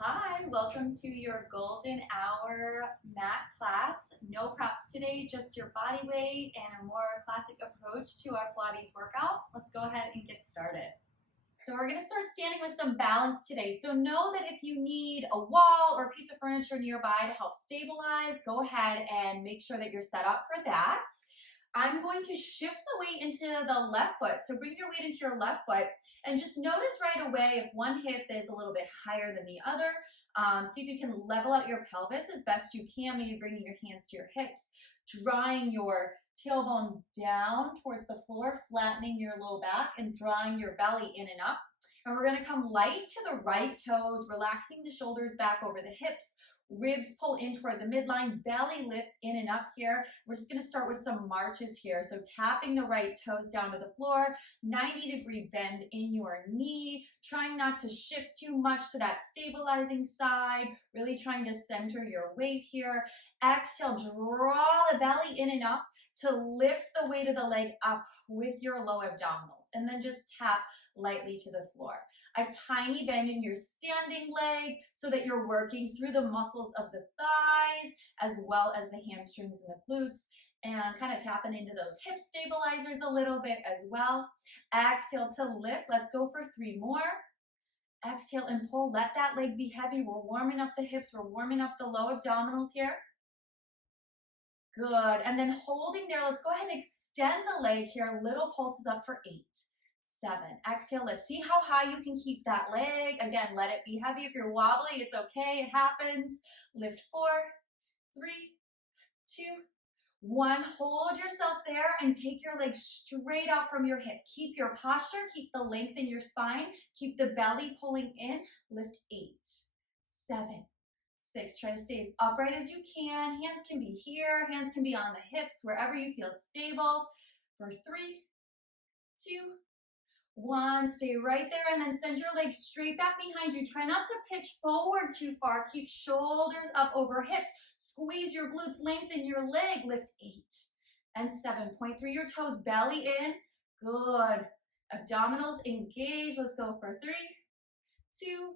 Hi, welcome to your golden hour mat class. No props today, just your body weight and a more classic approach to our Pilates workout. Let's go ahead and get started. So we're gonna start standing with some balance today. So know that if you need a wall or a piece of furniture nearby to help stabilize, go ahead and make sure that you're set up for that. I'm going to shift the weight into the left foot. So bring your weight into your left foot and just notice right away if one hip is a little bit higher than the other. See if you can level out your pelvis as best you can, maybe bringing your hands to your hips, drawing your tailbone down towards the floor, flattening your low back and drawing your belly in and up. And we're gonna come light to the right toes, relaxing the shoulders back over the hips, ribs pull in toward the midline, belly lifts in and up here. We're just gonna start with some marches here. So tapping the right toes down to the floor, 90-degree bend in your knee, trying not to shift too much to that stabilizing side, really trying to center your weight here. Exhale, draw the belly in and up to lift the weight of the leg up with your low abdominals, and then just tap lightly to the floor. A tiny bend in your standing leg so that you're working through the muscles of the thighs as well as the hamstrings and the glutes, and kind of tapping into those hip stabilizers a little bit as well. Exhale to lift. Let's go for 3 more. Exhale and pull. Let that leg be heavy. We're warming up the hips. We're warming up the low abdominals here. Good. And then holding there, let's go ahead and extend the leg here. Little pulses up for 8, 7. Exhale, lift. See how high you can keep that leg. Again, let it be heavy. If you're wobbly, it's okay. It happens. Lift 4, 3, 2, 1. Hold yourself there and take your leg straight out from your hip. Keep your posture. Keep the length in your spine. Keep the belly pulling in. Lift 8, 7, 6. Try to stay as upright as you can. Hands can be here. Hands can be on the hips, wherever you feel stable. For 3, 2, 1. Stay right there and then send your legs straight back behind you. Try not to pitch forward too far. Keep shoulders up over hips. Squeeze your glutes, lengthen your leg. Lift 8 and 7. Point through your toes, belly in. Good. Abdominals engaged. Let's go for 3, 2,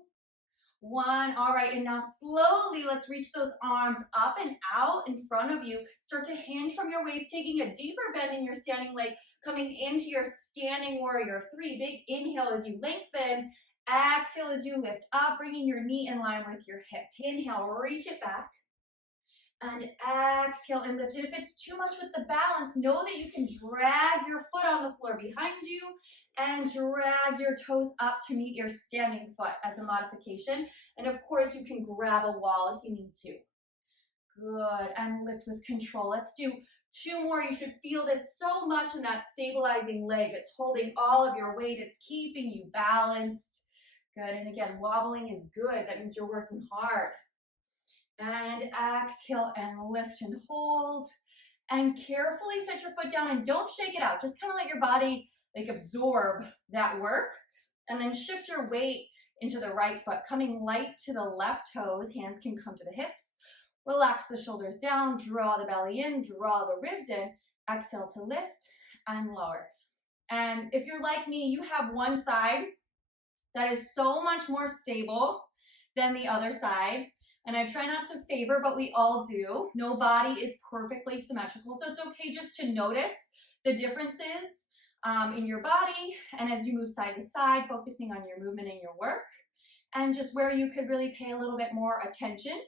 1. All right, and now slowly let's reach those arms up and out in front of you. Start to hinge from your waist, taking a deeper bend in your standing leg, coming into your standing warrior 3. Big inhale as you lengthen. Exhale as you lift up, bringing your knee in line with your hip. Inhale, reach it back. And exhale and lift it. If it's too much with the balance, know that you can drag your foot on the floor behind you and drag your toes up to meet your standing foot as a modification. And of course, you can grab a wall if you need to. Good, and lift with control. Let's do 2 more. You should feel this so much in that stabilizing leg. It's holding all of your weight. It's keeping you balanced. Good, and again, wobbling is good. That means you're working hard. And exhale and lift and hold. And carefully set your foot down and don't shake it out. Just kind of let your body absorb that work. And then shift your weight into the right foot, coming light to the left toes. Hands can come to the hips. Relax the shoulders down, draw the belly in, draw the ribs in. Exhale to lift and lower. And if you're like me, you have one side that is so much more stable than the other side. And I try not to favor, but we all do. No body is perfectly symmetrical. So it's okay just to notice the differences in your body. And as you move side to side, focusing on your movement and your work. And just where you could really pay a little bit more attention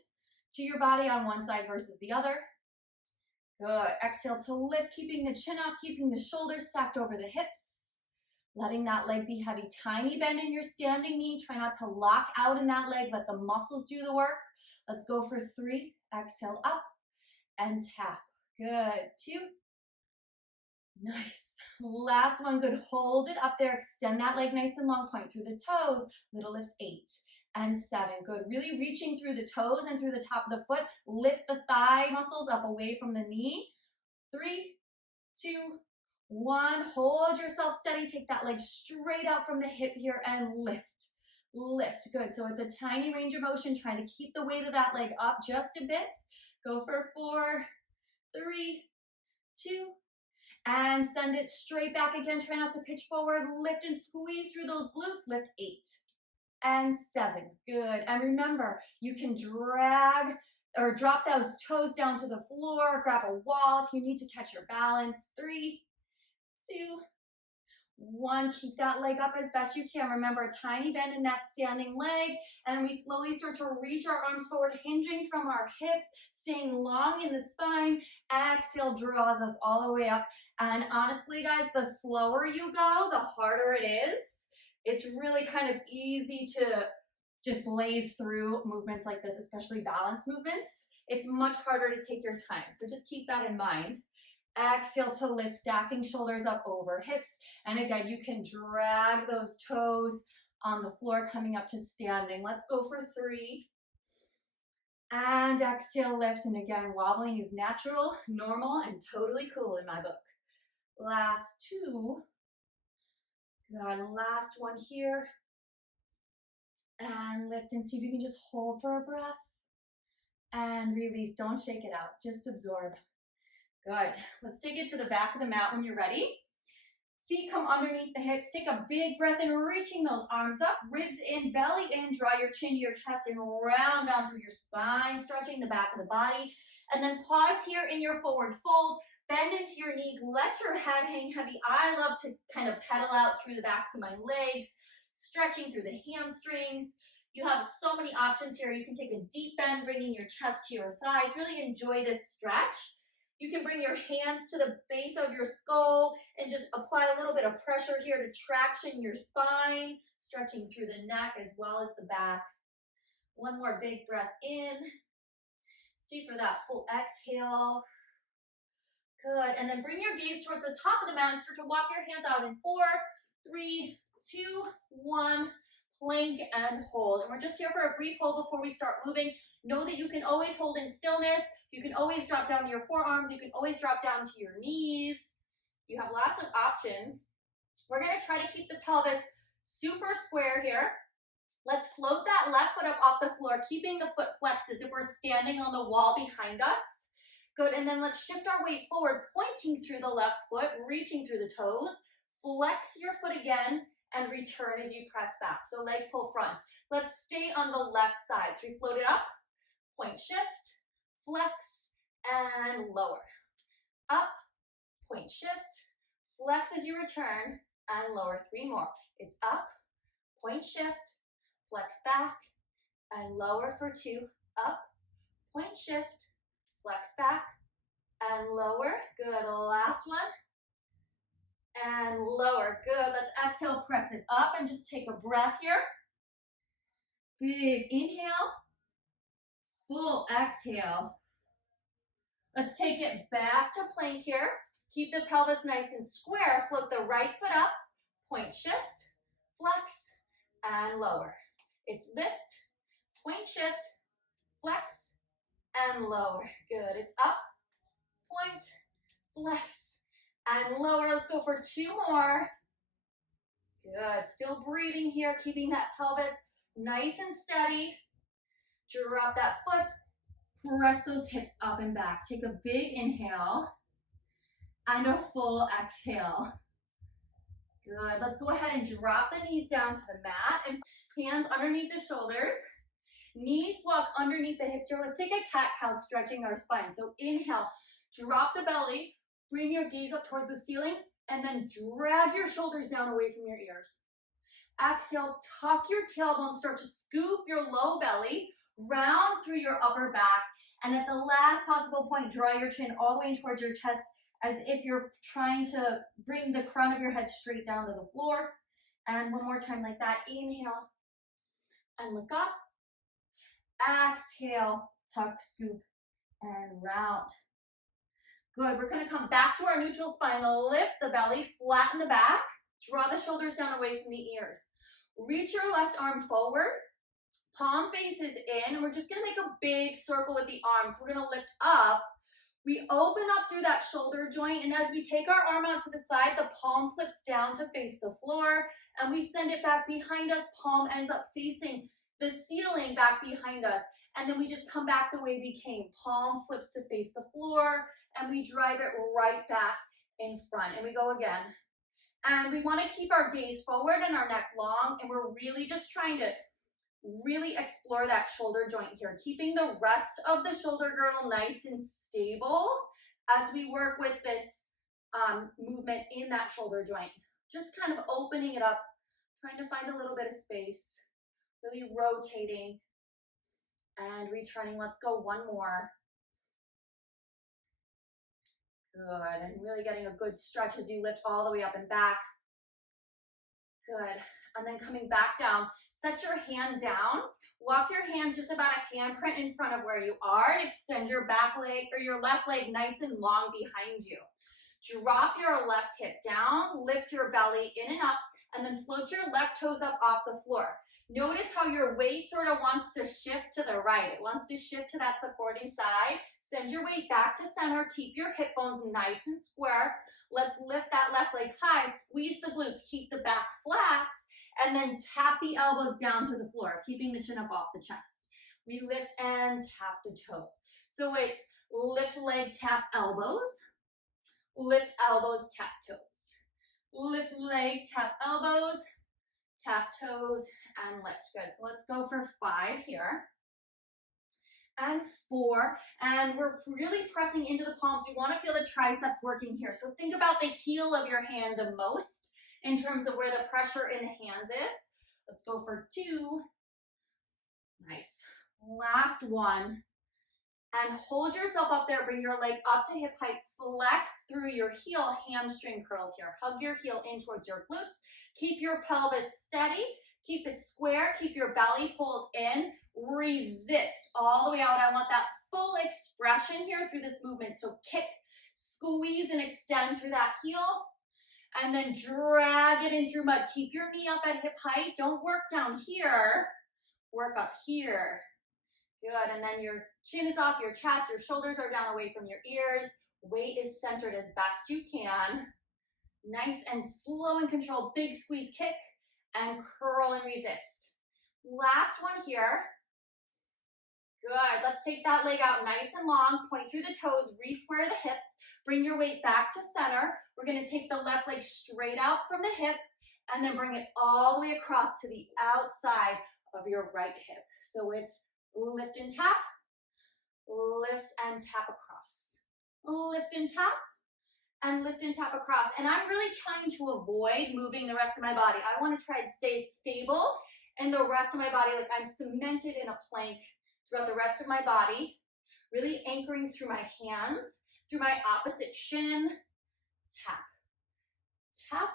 to your body on one side versus the other. Good. Exhale to lift, keeping the chin up, keeping the shoulders stacked over the hips. Letting that leg be heavy. Tiny bend in your standing knee. Try not to lock out in that leg. Let the muscles do the work. Let's go for 3. Exhale up and tap. Good. 2. Nice. Last one. Good. Hold it up there. Extend that leg nice and long. Point through the toes. Little lifts. 8 and 7. Good. Really reaching through the toes and through the top of the foot. Lift the thigh muscles up away from the knee. 3, 2, 1. Hold yourself steady. Take that leg straight out from the hip here and lift. Lift. Good. So it's a tiny range of motion, trying to keep the weight of that leg up just a bit. Go for 4, 3, 2, and send it straight back again. Try not to pitch forward. Lift and squeeze through those glutes. Lift 8 and 7. Good. And remember, you can drag or drop those toes down to the floor, grab a wall if you need to catch your balance. 3, 2, 1. Keep that leg up as best you can. Remember, a tiny bend in that standing leg, and we slowly start to reach our arms forward, hinging from our hips, staying long in the spine. Exhale draws us all the way up. And honestly, guys, the slower you go, the harder it is. It's really kind of easy to just blaze through movements like this, especially balance movements. It's much harder to take your time, so just keep that in mind. Exhale to lift, stacking shoulders up over hips. And again, you can drag those toes on the floor, coming up to standing. Let's go for 3. And exhale, lift. And again, wobbling is natural, normal, and totally cool in my book. Last 2. Good, last one here. And lift and see if you can just hold for a breath. And release, don't shake it out, just absorb. Good. Let's take it to the back of the mat when you're ready. Feet come underneath the hips. Take a big breath in, reaching those arms up, ribs in, belly in. Draw your chin to your chest and round down through your spine, stretching the back of the body. And then pause here in your forward fold. Bend into your knees. Let your head hang heavy. I love to kind of pedal out through the backs of my legs, stretching through the hamstrings. You have so many options here. You can take a deep bend, bringing your chest to your thighs. Really enjoy this stretch. You can bring your hands to the base of your skull and just apply a little bit of pressure here to traction your spine, stretching through the neck as well as the back. One more big breath in. See for that full exhale. Good. And then bring your gaze towards the top of the mat and start to walk your hands out in 4, 3, 2, 1. Plank and hold. And we're just here for a brief hold before we start moving. Know that you can always hold in stillness. You can always drop down to your forearms. You can always drop down to your knees. You have lots of options. We're going to try to keep the pelvis super square here. Let's float that left foot up off the floor, keeping the foot flexed as if we're standing on the wall behind us. Good, and then let's shift our weight forward, pointing through the left foot, reaching through the toes. Flex your foot again and return as you press back. So leg pull front. Let's stay on the left side. So we float it up, point shift, flex, and lower. Up, point shift, flex as you return, and lower. 3 more. It's up, point shift, flex back, and lower for 2. Up, point shift, flex back, and lower. Good, last one. And lower. Good. Let's exhale, press it up, and just take a breath here. Big inhale. Full exhale. Let's take it back to plank here. Keep the pelvis nice and square. Float the right foot up. Point shift, flex, and lower. It's lift, point shift, flex, and lower. Good. It's up, point, flex, and lower. Let's go for 2 more. Good. Still breathing here, keeping that pelvis nice and steady. Drop that foot. Press those hips up and back. Take a big inhale and a full exhale. Good. Let's go ahead and drop the knees down to the mat and hands underneath the shoulders. Knees walk underneath the hips here. Let's take a cat-cow, stretching our spine. So inhale, drop the belly, bring your gaze up towards the ceiling, and then drag your shoulders down away from your ears. Exhale, tuck your tailbone, start to scoop your low belly, round through your upper back, and at the last possible point, draw your chin all the way towards your chest as if you're trying to bring the crown of your head straight down to the floor. And one more time like that. Inhale and look up. Exhale, tuck, scoop, and round. Good. We're going to come back to our neutral spine. Lift the belly, flatten the back. Draw the shoulders down away from the ears. Reach your left arm forward. Palm faces in. And we're just going to make a big circle with the arms. We're going to lift up. We open up through that shoulder joint. And as we take our arm out to the side, the palm flips down to face the floor. And we send it back behind us. Palm ends up facing the ceiling back behind us. And then we just come back the way we came. Palm flips to face the floor. And we drive it right back in front. And we go again. And we want to keep our gaze forward and our neck long. And we're really just trying to really explore that shoulder joint here, keeping the rest of the shoulder girdle nice and stable as we work with this movement in that shoulder joint. Just kind of opening it up, trying to find a little bit of space, really rotating and returning. Let's go one more. Good, and really getting a good stretch as you lift all the way up and back. Good, and then coming back down. Set your hand down. Walk your hands just about a handprint in front of where you are and extend your back leg or your left leg nice and long behind you. Drop your left hip down, lift your belly in and up, and then float your left toes up off the floor. Notice how your weight sort of wants to shift to the right. It wants to shift to that supporting side. Send your weight back to center. Keep your hip bones nice and square. Let's lift that left leg high. Squeeze the glutes. Keep the back flats. And then tap the elbows down to the floor, keeping the chin up off the chest. We lift and tap the toes. So it's lift leg, tap elbows. Lift elbows, tap toes. Lift leg, tap elbows, tap toes, and lift. Good. So let's go for 5 here. And 4. And we're really pressing into the palms. We want to feel the triceps working here. So think about the heel of your hand the most in terms of where the pressure in the hands is. Let's go for 2. Nice. Last one. And hold yourself up there. Bring your leg up to hip height. Flex through your heel. Hamstring curls here. Hug your heel in towards your glutes. Keep your pelvis steady. Keep it square. Keep your belly pulled in. Resist all the way out. I want that full expression here through this movement. So kick, squeeze, and extend through that heel. And then drag it in through mud. Keep your knee up at hip height. Don't work down here. Work up here. Good, and then your chin is off your chest, your shoulders are down away from your ears, weight is centered as best you can. Nice and slow and controlled, big squeeze, kick, and curl and resist. Last one here. Good, let's take that leg out nice and long, point through the toes, re-square the hips, bring your weight back to center. We're gonna take the left leg straight out from the hip, and then bring it all the way across to the outside of your right hip. So it's lift and tap across. Lift and tap, and lift and tap across. And I'm really trying to avoid moving the rest of my body. I want to try and stay stable in the rest of my body, like I'm cemented in a plank throughout the rest of my body, really anchoring through my hands, through my opposite shin. Tap, tap,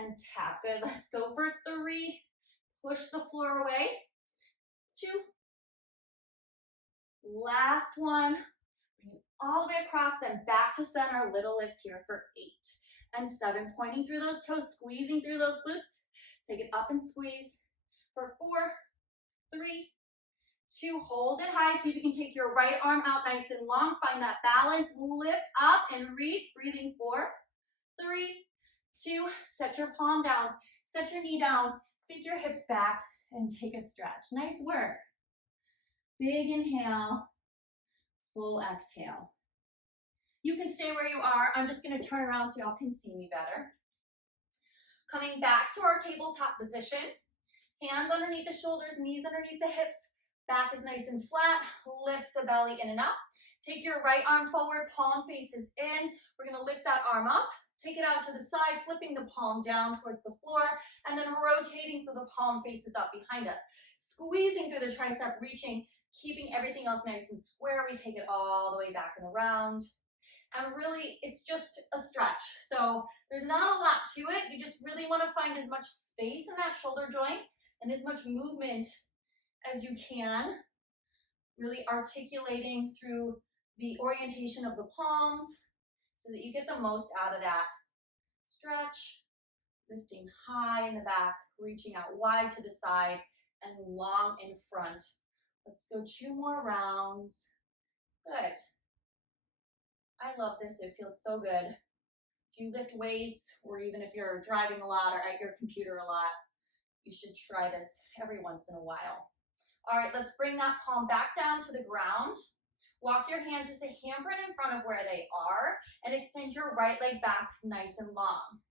and tap. Good, let's go for 3. Push the floor away. 2. Last one. Bring it all the way across, then back to center. Little lifts here for 8 and 7. Pointing through those toes, squeezing through those glutes. Take it up and squeeze for 4, 3, 2. Hold it high. See if you can take your right arm out nice and long. Find that balance. Lift up and reach. Breathing 4, 3, 2. Set your palm down. Set your knee down. Sink your hips back and take a stretch. Nice work. Big inhale, full exhale. You can stay where you are. I'm just going to turn around so y'all can see me better. Coming back to our tabletop position. Hands underneath the shoulders, knees underneath the hips. Back is nice and flat. Lift the belly in and up. Take your right arm forward, palm faces in. We're going to lift that arm up. Take it out to the side, flipping the palm down towards the floor, and then rotating so the palm faces up behind us. Squeezing through the tricep, reaching, keeping everything else nice and square. We take it all the way back and around. And really, it's just a stretch. So there's not a lot to it. You just really want to find as much space in that shoulder joint and as much movement as you can. Really articulating through the orientation of the palms so that you get the most out of that stretch. Lifting high in the back, reaching out wide to the side and long in front. Let's go 2 more rounds. Good. I love this. It feels so good. If you lift weights, or even if you're driving a lot or at your computer a lot, you should try this every once in a while. All right, let's bring that palm back down to the ground. Walk your hands just a handprint in front of where they are and extend your right leg back nice and long.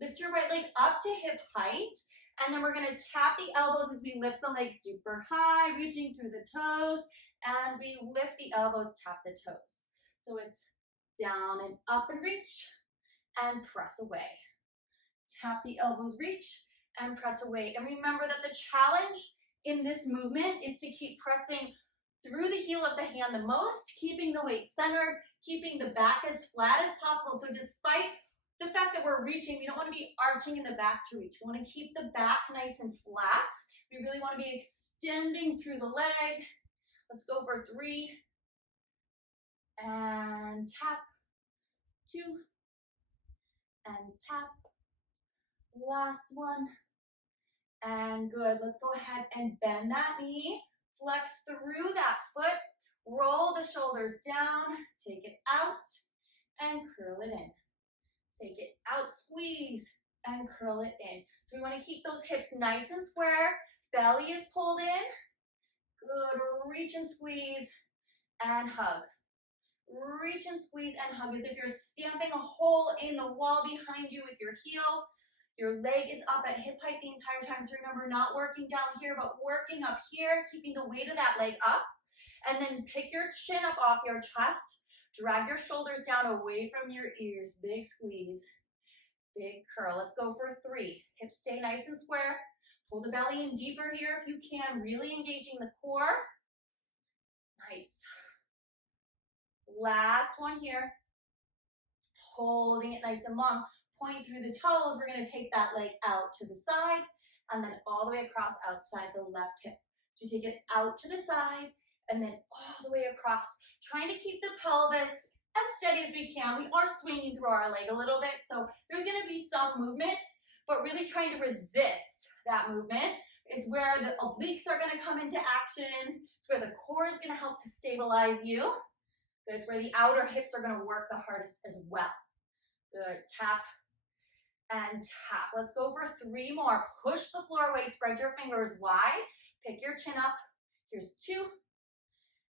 Lift your right leg up to hip height And then we're gonna tap the elbows as we lift the legs super high, reaching through the toes, and we lift the elbows, tap the toes. So it's down and up and reach, and press away. Tap the elbows, reach, and press away. And remember that the challenge in this movement is to keep pressing through the heel of the hand the most, keeping the weight centered, keeping the back as flat as possible. So despite the fact that we're reaching, we don't want to be arching in the back to reach. We want to keep the back nice and flat. We really want to be extending through the leg. Let's go for 3. And tap. 2. And tap. Last one. And good. Let's go ahead and bend that knee. Flex through that foot. Roll the shoulders down. Take it out and curl it in. Take it out, squeeze, and curl it in. So we want to keep those hips nice and square. Belly is pulled in. Good. Reach and squeeze and hug. Reach and squeeze and hug as if you're stamping a hole in the wall behind you with your heel. Your leg is up at hip height the entire time. So remember, not working down here, but working up here, keeping the weight of that leg up. And then pick your chin up off your chest. Drag your shoulders down away from your ears. Big squeeze. Big curl. Let's go for 3. Hips stay nice and square. Pull the belly in deeper here if you can. Really engaging the core. Nice. Last one here. Holding it nice and long. Point through the toes. We're going to take that leg out to the side and then all the way across outside the left hip. So we take it out to the side and then all the way across, trying to keep the pelvis as steady as we can. We are swinging through our leg a little bit, so there's going to be some movement, but really trying to resist that movement is where the obliques are going to come into action. It's where the core is going to help to stabilize you. It's where the outer hips are going to work the hardest as well. Good. Tap and tap. Let's go for 3 more. Push the floor away. Spread your fingers wide. Pick your chin up. Here's 2.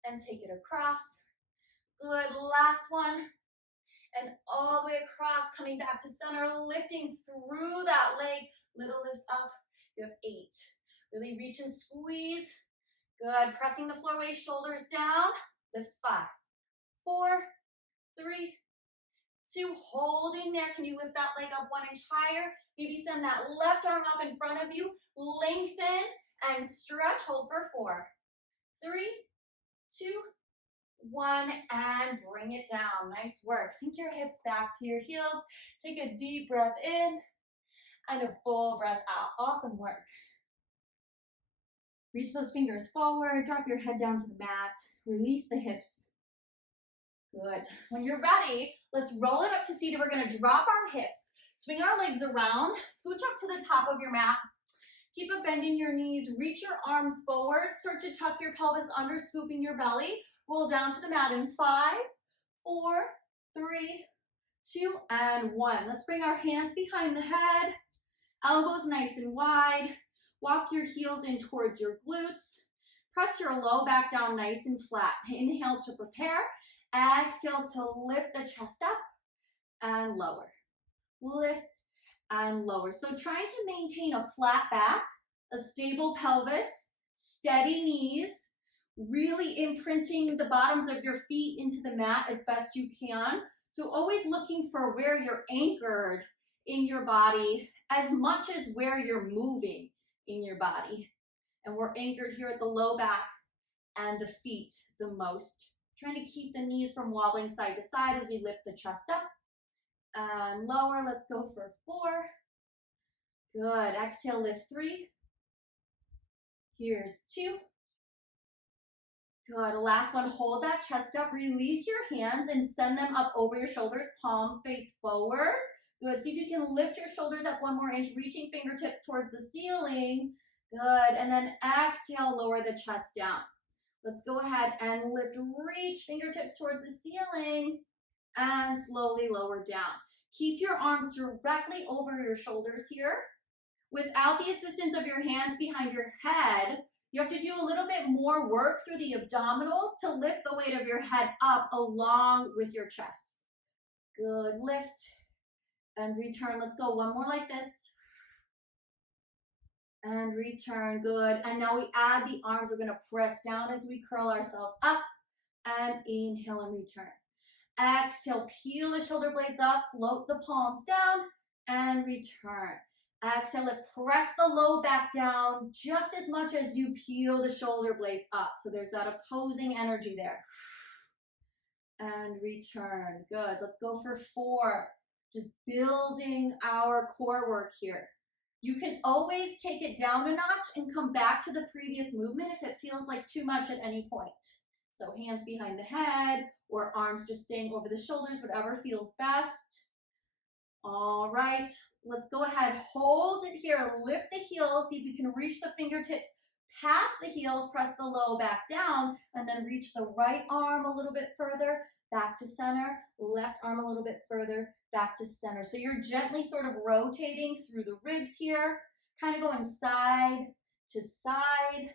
And take it across. Good. Last one. And all the way across, coming back to center, lifting through that leg. Little lifts up. You have 8. Really reach and squeeze. Good. Pressing the floor away, shoulders down. Lift 5, 4, 3, 2. Hold in there. Can you lift that leg up 1 inch higher? Maybe send that left arm up in front of you. Lengthen and stretch. Hold for 4, 3, 2, 1, and bring it down. Nice work. Sink your hips back to your heels. Take a deep breath in and a full breath out. Awesome work. Reach those fingers forward. Drop your head down to the mat. Release the hips. Good. When you're ready, let's roll it up to seated. We're going to drop our hips. Swing our legs around. Scooch up to the top of your mat. Keep a bend in your knees. Reach your arms forward. Start to tuck your pelvis under, scooping your belly. Roll down to the mat in 5, 4, 3, 2, and 1. Let's bring our hands behind the head. Elbows nice and wide. Walk your heels in towards your glutes. Press your low back down nice and flat. Inhale to prepare. Exhale to lift the chest up and lower. Lift and lower. So trying to maintain a flat back, a stable pelvis, steady knees, really imprinting the bottoms of your feet into the mat as best you can. So always looking for where you're anchored in your body as much as where you're moving in your body. And we're anchored here at the low back and the feet the most. Trying to keep the knees from wobbling side to side as we lift the chest up and lower. Let's go for 4. Good. Exhale, lift 3. Here's 2. Good. Last one. Hold that chest up. Release your hands and send them up over your shoulders. Palms face forward. Good. See if you can lift your shoulders up 1 more inch, reaching fingertips towards the ceiling. Good. And then exhale, lower the chest down. Let's go ahead and lift, reach fingertips towards the ceiling and slowly lower down. Keep your arms directly over your shoulders here. Without the assistance of your hands behind your head, you have to do a little bit more work through the abdominals to lift the weight of your head up along with your chest. Good. Lift and return. Let's go 1 more like this. and return. Good. And now we add the arms. We're going to press down as we curl ourselves up and inhale and return. Exhale, peel the shoulder blades up, float the palms down and return. Exhale, press the low back down just as much as you peel the shoulder blades up. So there's that opposing energy there. And return. Good. Let's go for 4. Just building our core work here. You can always take it down a notch and come back to the previous movement if it feels like too much at any point. So hands behind the head or arms just staying over the shoulders, whatever feels best. All right, let's go ahead. Hold it here. Lift the heels. See if you can reach the fingertips past the heels. Press the low back down and then reach the right arm a little bit further. Back to center. Left arm a little bit further. Back to center. So you're gently sort of rotating through the ribs here. Kind of going side to side.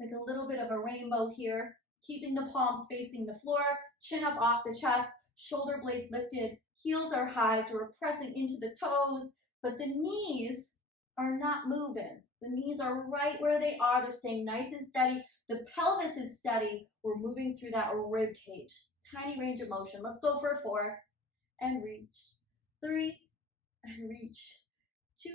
Like a little bit of a rainbow here. Keeping the palms facing the floor, chin up off the chest, shoulder blades lifted, heels are high, so we're pressing into the toes, but the knees are not moving. The knees are right where they are. They're staying nice and steady. The pelvis is steady. We're moving through that rib cage. Tiny range of motion. Let's go for 4 and reach, 3 and reach, 2.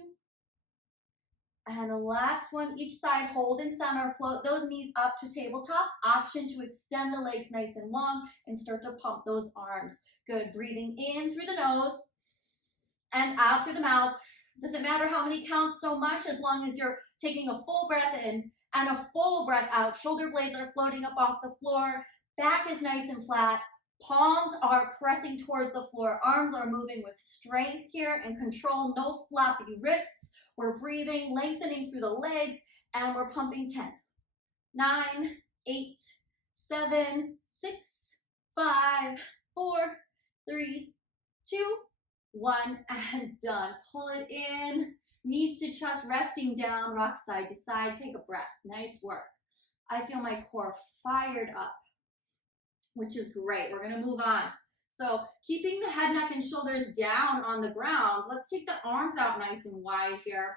And the last one, each side, hold in center, float those knees up to tabletop. Option to extend the legs nice and long and start to pump those arms. Good, breathing in through the nose and out through the mouth. Doesn't matter how many counts so much as long as you're taking a full breath in and a full breath out. Shoulder blades are floating up off the floor. Back is nice and flat. Palms are pressing towards the floor. Arms are moving with strength here and control. No floppy wrists. We're breathing, lengthening through the legs, and we're pumping 10, 9, 8, 7, 6, 5, 4, 3, 2, 1, and done. Pull it in, knees to chest, resting down, rock side to side. Take a breath. Nice work. I feel my core fired up, which is great. We're going to move on. So keeping the head, neck, and shoulders down on the ground, let's take the arms out nice and wide here.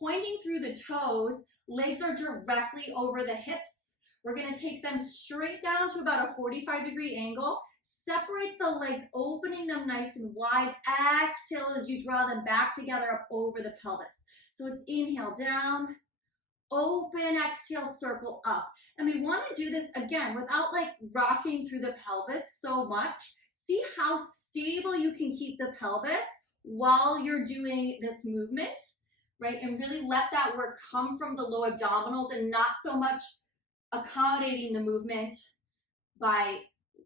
Pointing through the toes, legs are directly over the hips. We're going to take them straight down to about a 45-degree angle. Separate the legs, opening them nice and wide. Exhale as you draw them back together up over the pelvis. So it's inhale down, open, exhale, circle up. And we want to do this again without like rocking through the pelvis so much. See how stable you can keep the pelvis while you're doing this movement, right? And really let that work come from the low abdominals and not so much accommodating the movement by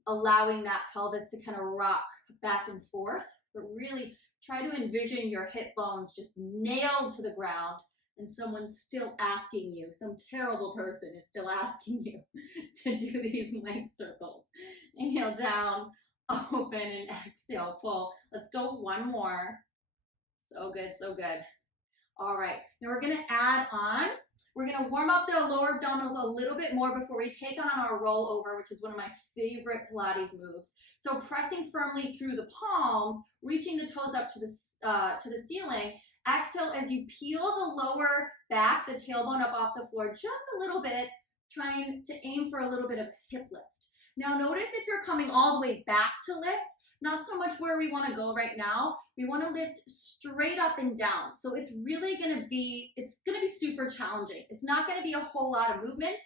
allowing that pelvis to kind of rock back and forth. But really try to envision your hip bones just nailed to the ground and someone's still asking you, some terrible person is still asking you to do these nice circles. Inhale down. Open and exhale, pull. Let's go one more. So good, so good. All right, now we're gonna add on. We're gonna warm up the lower abdominals a little bit more before we take on our rollover, which is one of my favorite Pilates moves. So pressing firmly through the palms, reaching the toes up to the ceiling. Exhale as you peel the lower back, the tailbone up off the floor just a little bit, trying to aim for a little bit of hip lift. Now notice if you're coming all the way back to lift, not so much where we want to go right now. We want to lift straight up and down. So it's really going to be, super challenging. It's not going to be a whole lot of movement,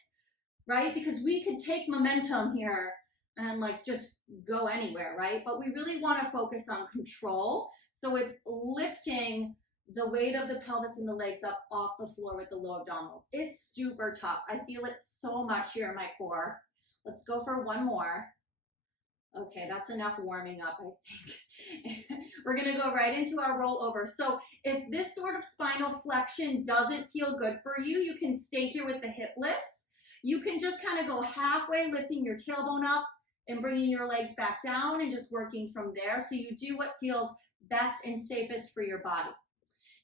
right? Because we could take momentum here and like just go anywhere, right? But we really want to focus on control. So it's lifting the weight of the pelvis and the legs up off the floor with the low abdominals. It's super tough. I feel it so much here in my core. Let's go for one more. Okay, that's enough warming up, I think. We're gonna go right into our rollover. So if this sort of spinal flexion doesn't feel good for you, you can stay here with the hip lifts. You can just kind of go halfway, lifting your tailbone up and bringing your legs back down and just working from there. So you do what feels best and safest for your body.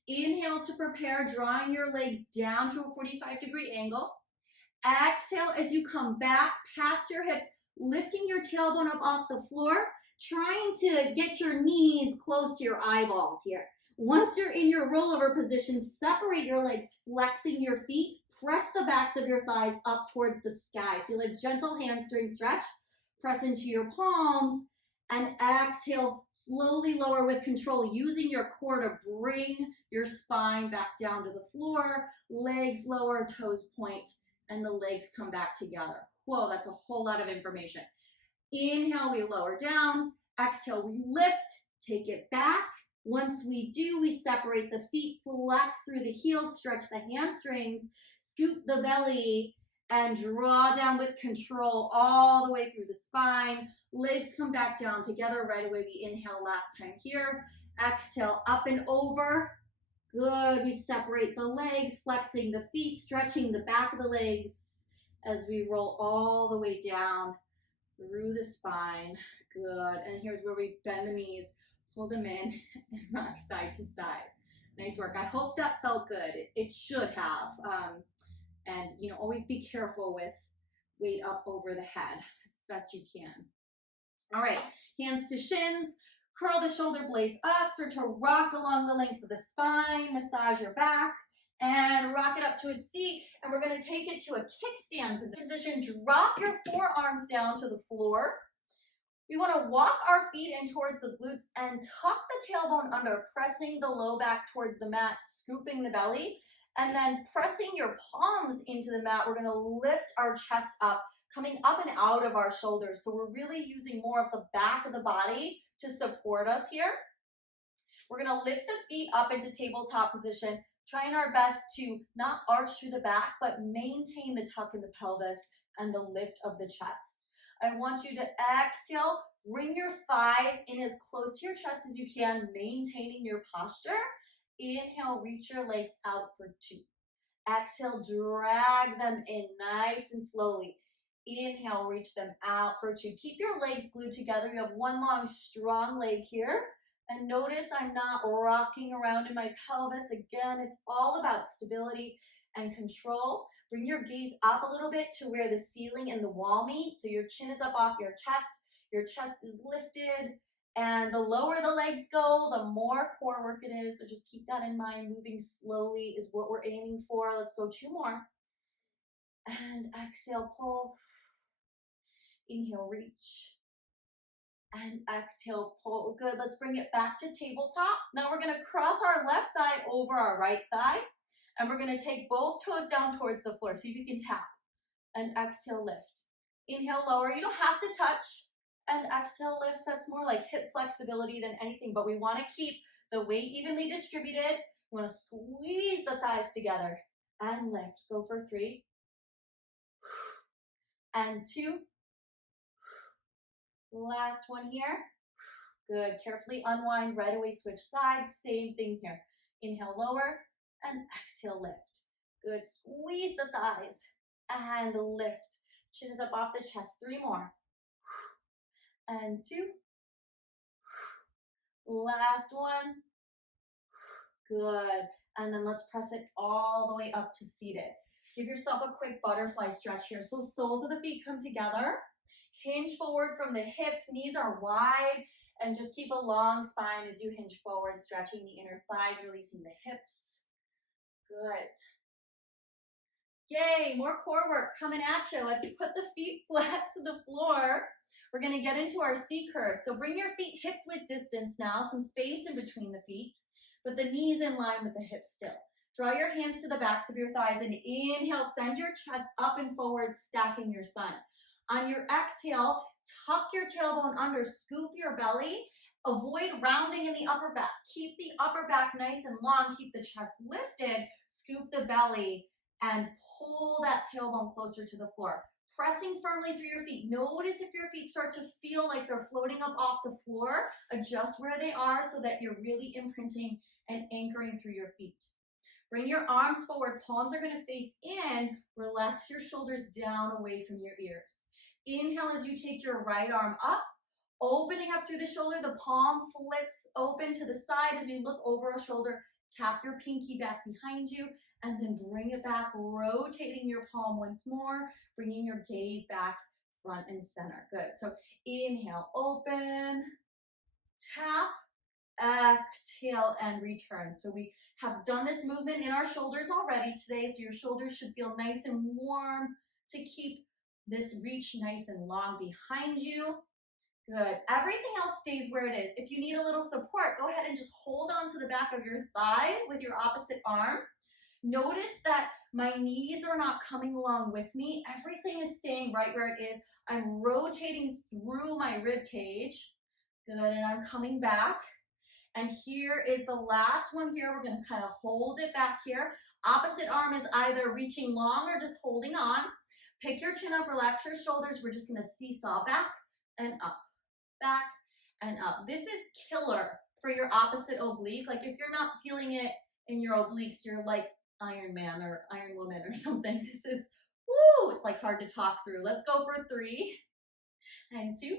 Inhale to prepare, drawing your legs down to a 45-degree angle. Exhale as you come back past your hips, lifting your tailbone up off the floor, trying to get your knees close to your eyeballs here. Once you're in your rollover position, separate your legs, flexing your feet. Press the backs of your thighs up towards the sky. Feel a gentle hamstring stretch. Press into your palms and exhale. Slowly lower with control, using your core to bring your spine back down to the floor. Legs lower, toes point, and the legs come back together. Whoa, that's a whole lot of information. Inhale, we lower down. Exhale, we lift, take it back. Once we do, we separate the feet, flex through the heels, stretch the hamstrings, scoop the belly, and draw down with control all the way through the spine. Legs come back down together. Right away, we inhale last time here. Exhale, up and over. Good. We separate the legs, flexing the feet, stretching the back of the legs as we roll all the way down through the spine. Good. And here's where we bend the knees, pull them in, and rock side to side. Nice work. I hope that felt good. It should have. And always be careful with weight up over the head as best you can. All right, hands to shins. Curl the shoulder blades up. Start to rock along the length of the spine. Massage your back. And rock it up to a seat. And we're going to take it to a kickstand position. Drop your forearms down to the floor. We want to walk our feet in towards the glutes and tuck the tailbone under, pressing the low back towards the mat, scooping the belly, and then pressing your palms into the mat. We're going to lift our chest up, coming up and out of our shoulders. So we're really using more of the back of the body to support us here. We're going to lift the feet up into tabletop position, trying our best to not arch through the back, but maintain the tuck in the pelvis and the lift of the chest. I want you to exhale, bring your thighs in as close to your chest as you can, maintaining your posture. Inhale, reach your legs out for 2. Exhale, drag them in nice and slowly. Inhale, reach them out for 2. Keep your legs glued together. You have one long, strong leg here. And notice I'm not rocking around in my pelvis. Again, it's all about stability and control. Bring your gaze up a little bit to where the ceiling and the wall meet. So your chin is up off your chest is lifted. And the lower the legs go, the more core work it is. So just keep that in mind. Moving slowly is what we're aiming for. Let's go 2 more. And exhale, pull. Inhale, reach. And exhale, pull. Good. Let's bring it back to tabletop. Now we're going to cross our left thigh over our right thigh. And we're going to take both toes down towards the floor. See if you can tap. And exhale, lift. Inhale, lower. You don't have to touch. And exhale, lift. That's more like hip flexibility than anything. But we want to keep the weight evenly distributed. We want to squeeze the thighs together. And lift. Go for 3. And 2. Last one here. Good. Carefully unwind. Right away, switch sides. Same thing here. Inhale, lower. And exhale, lift. Good. Squeeze the thighs and lift. Chin is up off the chest. 3 more. And 2. Last one. Good. And then let's press it all the way up to seated. Give yourself a quick butterfly stretch here. So soles of the feet come together. Hinge forward from the hips. Knees are wide. And just keep a long spine as you hinge forward, stretching the inner thighs, releasing the hips. Good. Yay, more core work coming at you. Let's put the feet flat to the floor. We're going to get into our C curve. So bring your feet hips width distance now, some space in between the feet, but the knees in line with the hips still. Draw your hands to the backs of your thighs and inhale, send your chest up and forward, stacking your spine. On your exhale, tuck your tailbone under, scoop your belly. Avoid rounding in the upper back. Keep the upper back nice and long. Keep the chest lifted. Scoop the belly and pull that tailbone closer to the floor. Pressing firmly through your feet. Notice if your feet start to feel like they're floating up off the floor. Adjust where they are so that you're really imprinting and anchoring through your feet. Bring your arms forward. Palms are going to face in. Relax your shoulders down away from your ears. Inhale as you take your right arm up. Opening up through the shoulder, the palm flips open to the side as we look over our shoulder. Tap your pinky back behind you and then bring it back, rotating your palm once more, bringing your gaze back front and center. Good. So inhale, open, tap, exhale, and return. So we have done this movement in our shoulders already today, so your shoulders should feel nice and warm to keep this reach nice and long behind you. Good. Everything else stays where it is. If you need a little support, go ahead and just hold on to the back of your thigh with your opposite arm. Notice that my knees are not coming along with me. Everything is staying right where it is. I'm rotating through my rib cage. Good, and I'm coming back. And here is the last one here. We're gonna kind of hold it back here. Opposite arm is either reaching long or just holding on. Pick your chin up, relax your shoulders. We're just gonna seesaw back and up, back and up. This is killer for your opposite oblique. Like if you're not feeling it in your obliques, you're like Iron Man or Iron Woman or something. This is, woo, it's like hard to talk through. Let's go for 3 and 2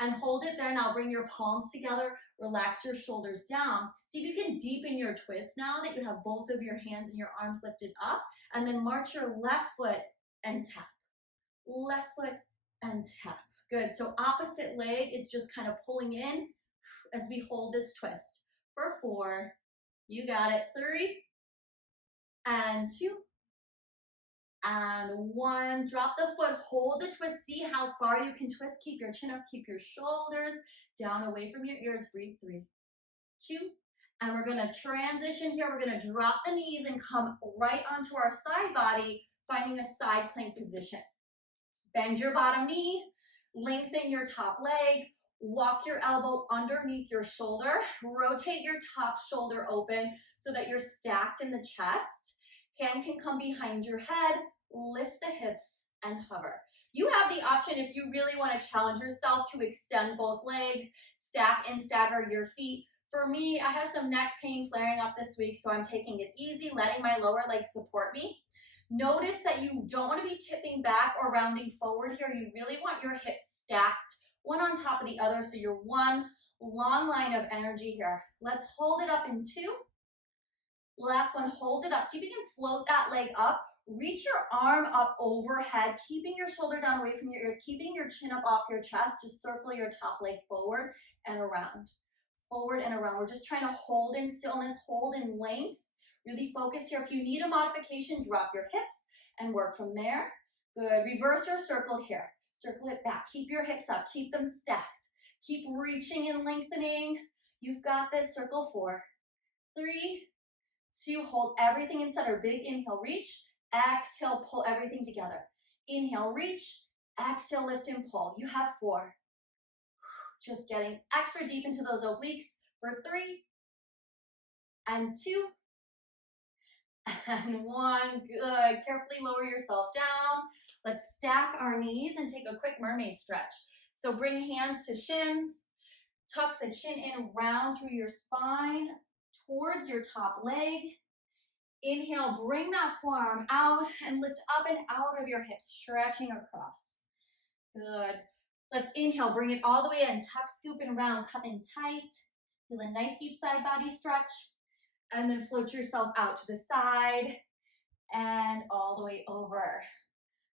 and hold it there. Now bring your palms together, relax your shoulders down. See if you can deepen your twist now that you have both of your hands and your arms lifted up, and then march your left foot and tap. Left foot and tap. Good, so opposite leg is just kind of pulling in as we hold this twist. For 4, you got it, 3 and 2 and 1. Drop the foot, hold the twist, see how far you can twist. Keep your chin up, keep your shoulders down away from your ears. Breathe, 3, 2, and we're gonna transition here. We're gonna drop the knees and come right onto our side body, finding a side plank position. Bend your bottom knee, lengthen your top leg, walk your elbow underneath your shoulder, rotate your top shoulder open so that you're stacked in the chest. Hand can come behind your head, lift the hips and hover. You have the option, if you really want to challenge yourself, to extend both legs, stack and stagger your feet. For me, I have some neck pain flaring up this week, so I'm taking it easy, letting my lower legs support me. Notice that you don't want to be tipping back or rounding forward here. You really want your hips stacked, one on top of the other, so you're one long line of energy here. Let's hold it up in 2. Last one, hold it up. See if you can float that leg up. Reach your arm up overhead, keeping your shoulder down away from your ears, keeping your chin up off your chest. Just circle your top leg forward and around. Forward and around. We're just trying to hold in stillness, hold in length. Really focus here. If you need a modification, drop your hips and work from there. Good. Reverse your circle here. Circle it back. Keep your hips up. Keep them stacked. Keep reaching and lengthening. You've got this. Circle 4, 3, 2. Hold everything in center. Big inhale, reach. Exhale, pull everything together. Inhale, reach. Exhale, lift and pull. You have 4. Just getting extra deep into those obliques. For 3 and 2 and 1. Good. Carefully lower yourself down. Let's stack our knees and take a quick mermaid stretch. So bring hands to shins. Tuck the chin in, round through your spine towards your top leg. Inhale, bring that forearm out and lift up and out of your hips, stretching across. Good. Let's inhale, bring it all the way in. Tuck, scoop, and round. Come in tight. Feel a nice deep side body stretch. And then float yourself out to the side and all the way over.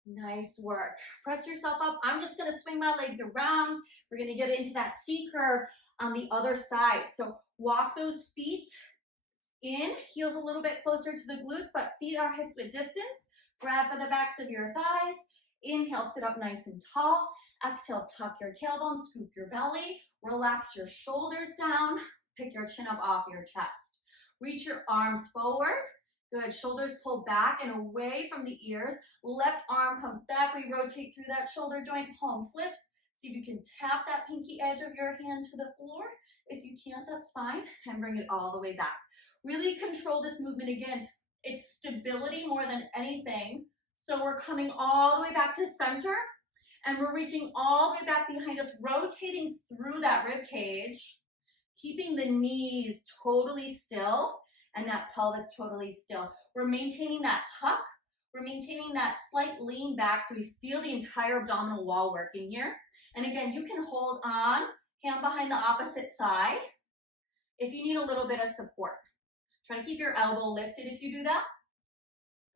Nice work. Press yourself up. I'm just going to swing my legs around. We're going to get into that C curve on the other side. So walk those feet in, heels a little bit closer to the glutes, but feet are hips width distance. Grab for the backs of your thighs. Inhale, sit up nice and tall. Exhale, tuck your tailbone, scoop your belly. Relax your shoulders down. Pick your chin up off your chest. Reach your arms forward. Good. Shoulders pull back and away from the ears. Left arm comes back. We rotate through that shoulder joint. Palm flips. See if you can tap that pinky edge of your hand to the floor. If you can't, that's fine. And bring it all the way back. Really control this movement. Again, it's stability more than anything. So we're coming all the way back to center. And we're reaching all the way back behind us, rotating through that rib cage. Keeping the knees totally still and that pelvis totally still. We're maintaining that tuck. We're maintaining that slight lean back so we feel the entire abdominal wall working here. And again, you can hold on, hand behind the opposite thigh if you need a little bit of support. Try to keep your elbow lifted if you do that.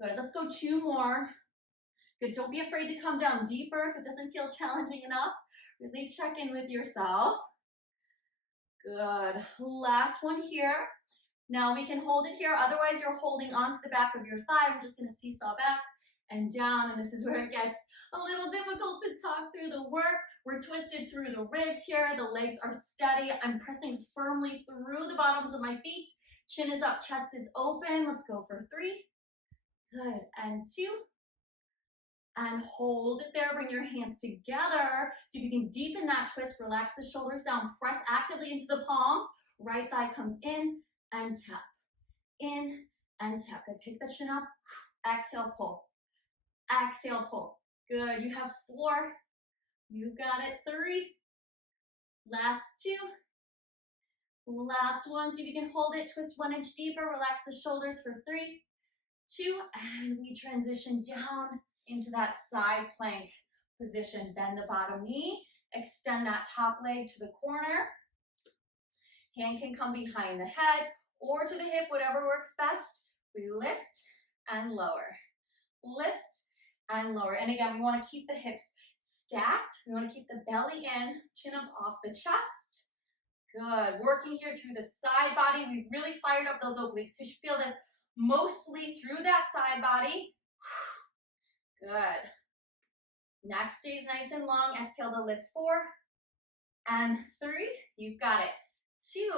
Good, let's go 2 more. Good, don't be afraid to come down deeper if it doesn't feel challenging enough. Really check in with yourself. Good. Last one here. Now we can hold it here. Otherwise, you're holding onto the back of your thigh. We're just going to seesaw back and down. And this is where it gets a little difficult to talk through the work. We're twisted through the ribs here. The legs are steady. I'm pressing firmly through the bottoms of my feet. Chin is up, chest is open. Let's go for 3. Good. And 2. And hold it there. Bring your hands together so you can deepen that twist. Relax the shoulders down. Press actively into the palms. Right thigh comes in and tap. In and tap. Good. Pick the chin up. Exhale, pull. Exhale, pull. Good. You have 4. You got it. 3. Last 2. Last 1. See if you can hold it. Twist 1 inch deeper. Relax the shoulders for 3, 2. And we transition down into that side plank position. Bend the bottom knee. Extend that top leg to the corner. Hand can come behind the head or to the hip, whatever works best. We lift and lower. Lift and lower. And again, we want to keep the hips stacked. We want to keep the belly in, chin up off the chest. Good. Working here through the side body. We've really fired up those obliques. You should feel this mostly through that side body. Good. Neck stays nice and long. Exhale to lift 4 and 3. You've got it. 2.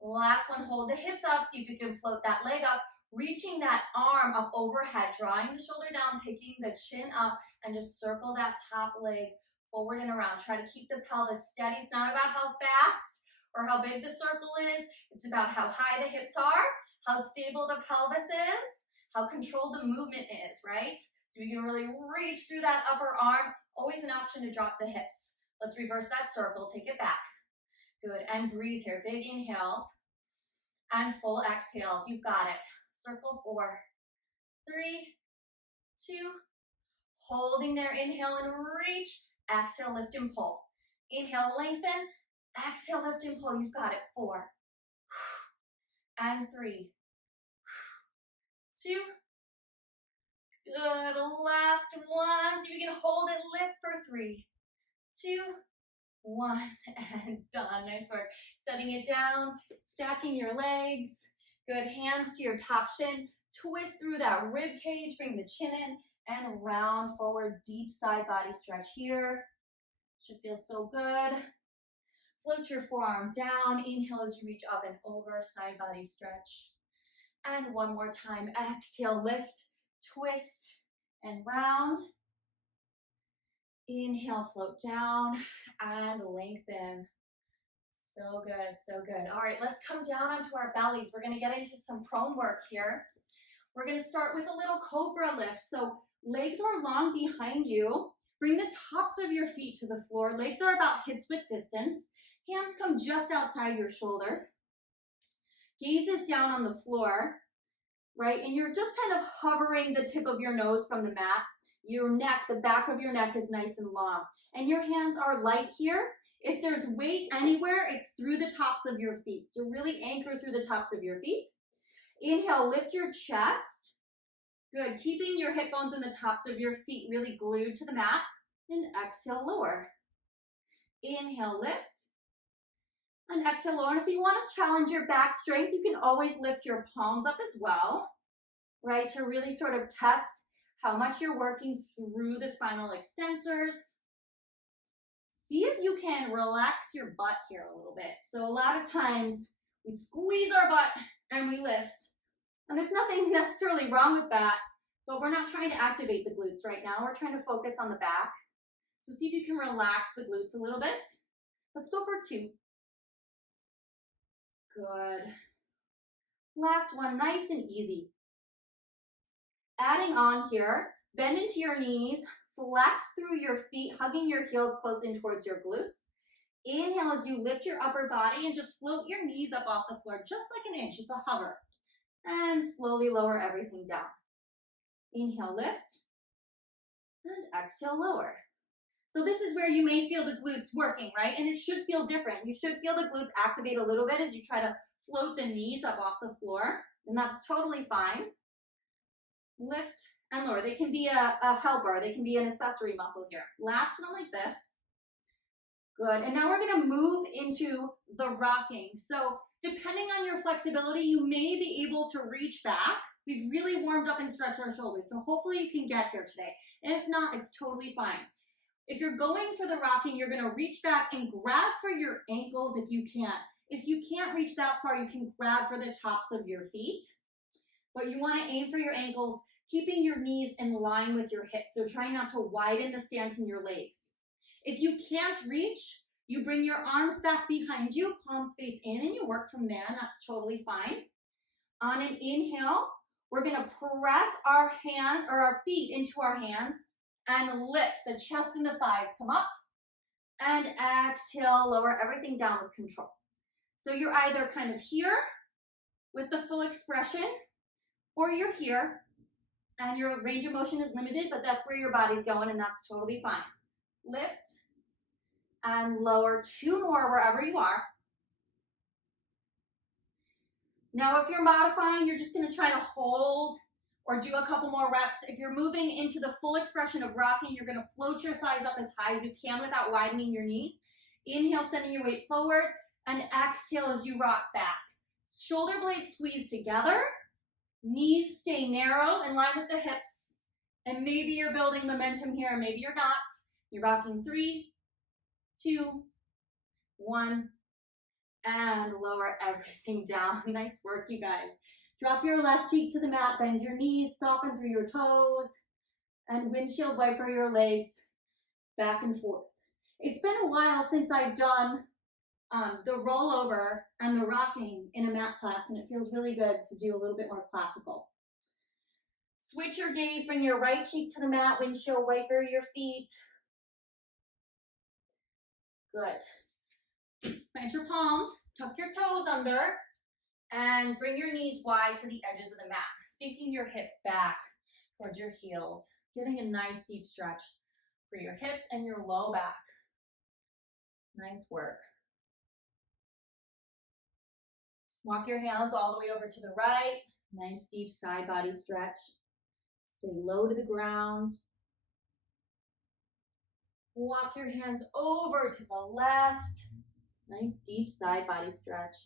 Last one, hold the hips up. See if you can float that leg up. Reaching that arm up overhead, drawing the shoulder down, picking the chin up, and just circle that top leg forward and around. Try to keep the pelvis steady. It's not about how fast or how big the circle is. It's about how high the hips are, how stable the pelvis is, how controlled the movement is, right? So you can really reach through that upper arm. Always an option to drop the hips. Let's reverse that circle. Take it back. Good. And breathe here. Big inhales and full exhales. You've got it. Circle 4, 3, 2. Holding there. Inhale and reach. Exhale, lift and pull. Inhale, lengthen. Exhale, lift and pull. You've got it. 4 and 3, 2. Good. Last one. So you can hold it. Lift for 3, 2, 1, and done. Nice work. Setting it down, stacking your legs. Good. Hands to your top shin. Twist through that rib cage. Bring the chin in and round forward. Deep side body stretch here. Should feel so good. Float your forearm down. Inhale as you reach up and over. Side body stretch. And one more time. Exhale, lift, twist, and round. Inhale, float down and lengthen. So good, so good. All right, let's come down onto our bellies. We're gonna get into some prone work here. We're gonna start with a little cobra lift. So legs are long behind you. Bring the tops of your feet to the floor. Legs are about hips width distance. Hands come just outside your shoulders. Gaze is down on the floor, right? And you're just kind of hovering the tip of your nose from the mat. Your neck, the back of your neck is nice and long. And your hands are light here. If there's weight anywhere, it's through the tops of your feet. So really anchor through the tops of your feet. Inhale, lift your chest. Good. Keeping your hip bones and the tops of your feet really glued to the mat. And exhale, lower. Inhale, lift. And exhale, lower. And if you want to challenge your back strength, you can always lift your palms up as well, right? To really sort of test how much you're working through the spinal extensors. See if you can relax your butt here a little bit. So a lot of times we squeeze our butt and we lift. And there's nothing necessarily wrong with that, but we're not trying to activate the glutes right now. We're trying to focus on the back. So see if you can relax the glutes a little bit. Let's go for 2. Good. Last one, nice and easy. Adding on here, bend into your knees, flex through your feet, hugging your heels close in towards your glutes. Inhale as you lift your upper body and just float your knees up off the floor, just like an inch. It's a hover. And slowly lower everything down. Inhale, lift. And exhale, lower. So this is where you may feel the glutes working, right? And it should feel different. You should feel the glutes activate a little bit as you try to float the knees up off the floor. And that's totally fine. Lift and lower. They can be a helper. They can be an accessory muscle here. Last one like this. Good. And now we're going to move into the rocking. So depending on your flexibility, you may be able to reach back. We've really warmed up and stretched our shoulders. So hopefully you can get here today. If not, it's totally fine. If you're going for the rocking, you're going to reach back and grab for your ankles if you can. If you can't reach that far, you can grab for the tops of your feet. But you want to aim for your ankles, keeping your knees in line with your hips. So try not to widen the stance in your legs. If you can't reach, you bring your arms back behind you, palms face in, and you work from there. That's totally fine. On an inhale, we're going to press our feet into our hands and lift the chest and the thighs come up. And exhale, lower everything down with control. So you're either kind of here with the full expression, or you're here and your range of motion is limited, but that's where your body's going, and that's totally fine. Lift and lower. 2 more wherever you are. Now, if you're modifying, you're just going to try to hold or do a couple more reps. If you're moving into the full expression of rocking, you're going to float your thighs up as high as you can without widening your knees. Inhale, sending your weight forward, and exhale as you rock back. Shoulder blades squeeze together. Knees stay narrow in line with the hips. And maybe you're building momentum here, maybe you're not. You're rocking 3, 2, 1, and lower everything down. Nice work, you guys. Drop your left cheek to the mat, bend your knees, soften through your toes, and windshield wiper your legs back and forth. It's been a while since I've done the rollover and the rocking in a mat class, and it feels really good to do a little bit more classical. Switch your gaze, bring your right cheek to the mat, windshield wiper your feet. Good. Plant your palms, tuck your toes under, and bring your knees wide to the edges of the mat, sinking your hips back towards your heels, getting a nice deep stretch for your hips and your low back. Nice work. Walk your hands all the way over to the right. Nice deep side body stretch. Stay low to the ground. Walk your hands over to the left. Nice deep side body stretch.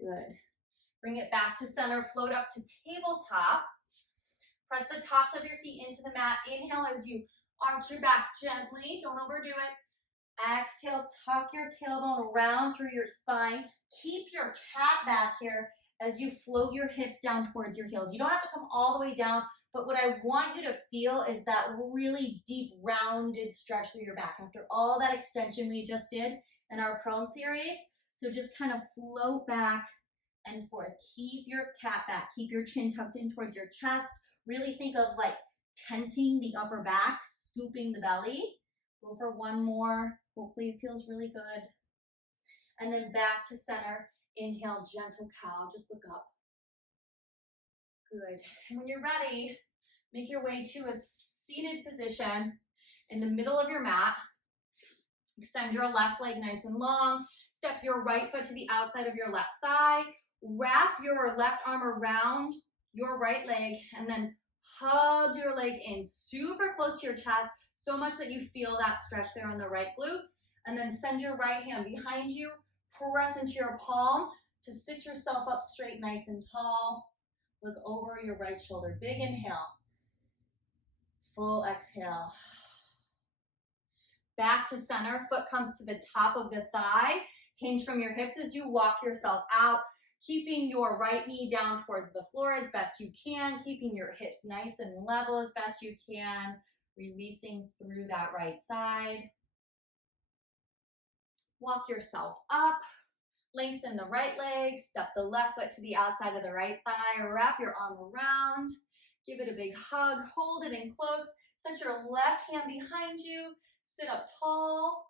Good. Bring it back to center. Float up to tabletop. Press the tops of your feet into the mat. Inhale as you arch your back gently. Don't overdo it. Exhale, tuck your tailbone around through your spine. Keep your cat back here as you float your hips down towards your heels. You don't have to come all the way down, but what I want you to feel is that really deep, rounded stretch through your back after all that extension we just did in our prone series. So just kind of float back and forth. Keep your cat back. Keep your chin tucked in towards your chest. Really think of like tenting the upper back, scooping the belly. Go for 1 more. Hopefully it feels really good. And then back to center. Inhale, gentle cow. Just look up. Good. And when you're ready, make your way to a seated position in the middle of your mat. Extend your left leg nice and long. Step your right foot to the outside of your left thigh. Wrap your left arm around your right leg and then hug your leg in super close to your chest, so much that you feel that stretch there on the right glute. And then send your right hand behind you. Press into your palm to sit yourself up straight, nice and tall. Look over your right shoulder. Big inhale. Full exhale. Back to center. Foot comes to the top of the thigh. Hinge from your hips as you walk yourself out. Keeping your right knee down towards the floor as best you can. Keeping your hips nice and level as best you can. Releasing through that right side. Walk yourself up. Lengthen the right leg. Step the left foot to the outside of the right thigh. Wrap your arm around. Give it a big hug. Hold it in close. Set your left hand behind you. Sit up tall.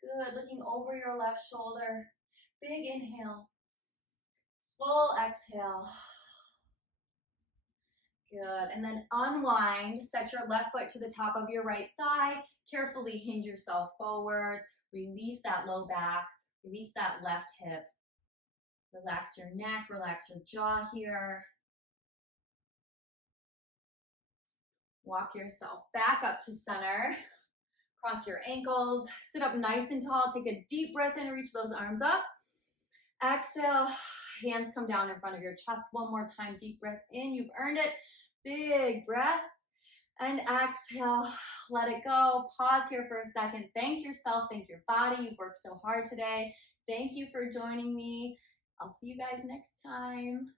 Good. Looking over your left shoulder. Big inhale. Full exhale. Good. And then unwind. Set your left foot to the top of your right thigh. Carefully hinge yourself forward. Release that low back. Release that left hip. Relax your neck. Relax your jaw here. Walk yourself back up to center. Cross your ankles. Sit up nice and tall. Take a deep breath in. Reach those arms up. Exhale. Hands come down in front of your chest. One more time. Deep breath in. You've earned it. Big breath. And exhale. Let it go. Pause here for a second. Thank yourself. Thank your body. You've worked so hard today. Thank you for joining me. I'll see you guys next time.